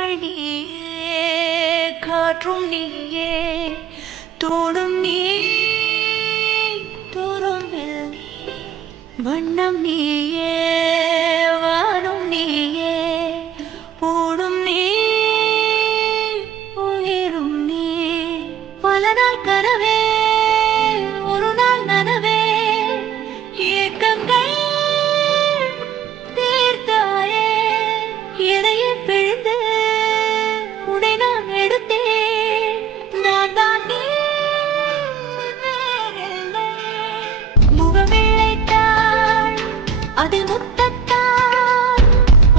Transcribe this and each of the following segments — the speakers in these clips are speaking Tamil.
கண்கள் நீயே, காற்றும் நீயே, தோடும் நீ, துரும்பில் நீ, வண்ணம் நீயே, வானும் நீயே, போடும் நீ, உயிரும் நீ. பல நாள் கனவே, ஒரு நாள் நனவே, ஏக்கங்கள் தீர்த்தாயே. எதையே பிழிந்து உன்னை நான் எடுத்தேன். நான் தான் நீ, வேறில்லை. முகமிழைத்தாள், அதில் முத்தத்தாள்,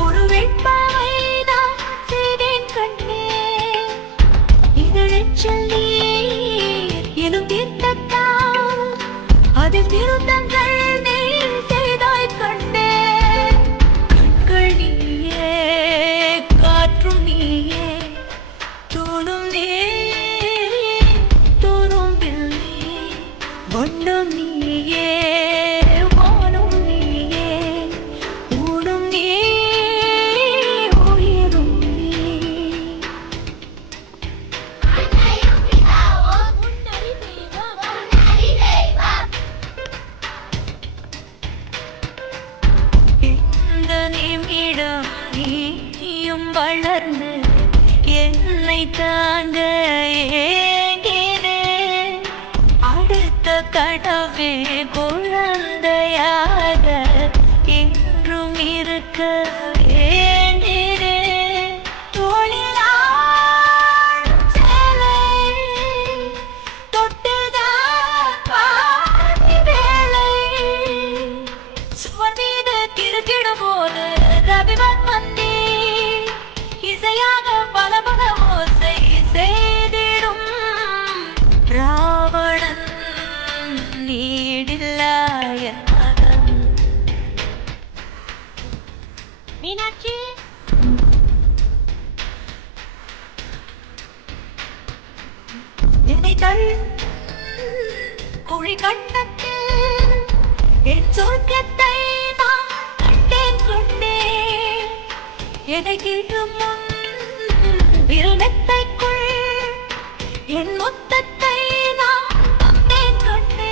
ஒரு வெண்பாவை நான் செய்தேன் கண்ணே. இதழெச்சில் நீர் எனும் தீர்த்தத்தால், அதில் திருத்தங்கள் நீ செய்தாய் கண்ணே. கண்கள் நீயே, காற்றும் நீயே, தோடும் நீ, துரும்பில் நீ, வண்ணம் நீயே, வானும் நீயே, ஊடும் நீ, உயிரும் நீ. இந்த நிமிடம் நீயும் வளர்ந்து என்னை தாங்க ஏங்கினேன். அடுத்த கனவே குழந்தையாக என்றும் இருக்க வேண்டினேன். தோளில் ஆடும் சேலை தொட்டுதான் பாதி வேளை. சுவர் மீது திருத்திடும் போது ரவிவன் வந்தி இசையாக பல பல ஓசை செய்திடும். ராவணன் நீடில்லாய மகன். மீனாட்சி, என்னை தள் குழி கண்ணத்தில் என் சொர்க்கத்தை நான் கண்டேன் கொண்டேன். என்னை கீழும் முன் விரல் மெத்தைக்குள் என் மொத்தத்தை நான் தந்தேன் கொண்டேன்.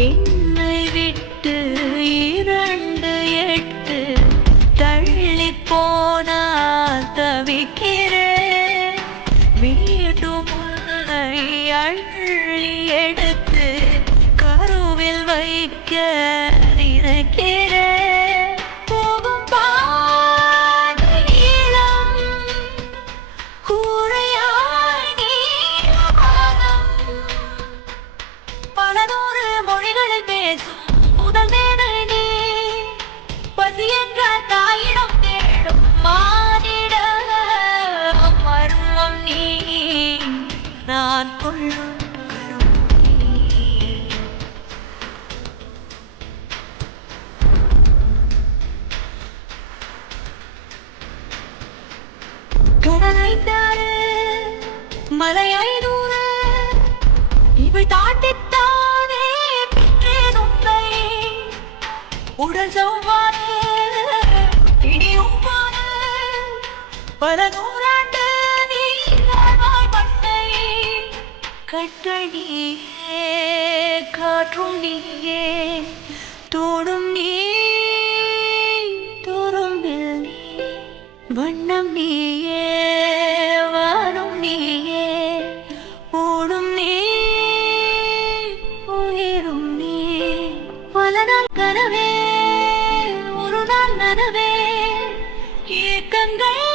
என்னை விட்டு 2 8 தள்ளி போனால் தவிக்கிறேன். மீண்டும் உன்னை அள்ளி எடுத்து கருவில் வைக்க நினைக்கிறேன். போகும் பாதை நீளம், கூரையாய் நீளமானம். பல நூறு மொழிகளில் பேசும் முதல் மேதை நீ. பசி என்ற தாயிடம் தேடும் மானிட மர்மம் நீ. நான் கொள்ளும் கரும் நீ. கடலை தாரு, மலையை நூறு, இவை தாண்டித்தானே பெற்றேன் உன்னை. உடல் செவ்வாறு, இனியும் பாரு, பல நூறாண்டு நீ வாழ்வாய் மண்ணை. கண்கள் நீயே, காற்றும் நீயே, தோடும் நீ, துரும்பில் நீ, வண்ணம் நீயே, வானும் நீயே, நாள் கனவே ஒரு நாள் நனவே ஏக்கங்கள்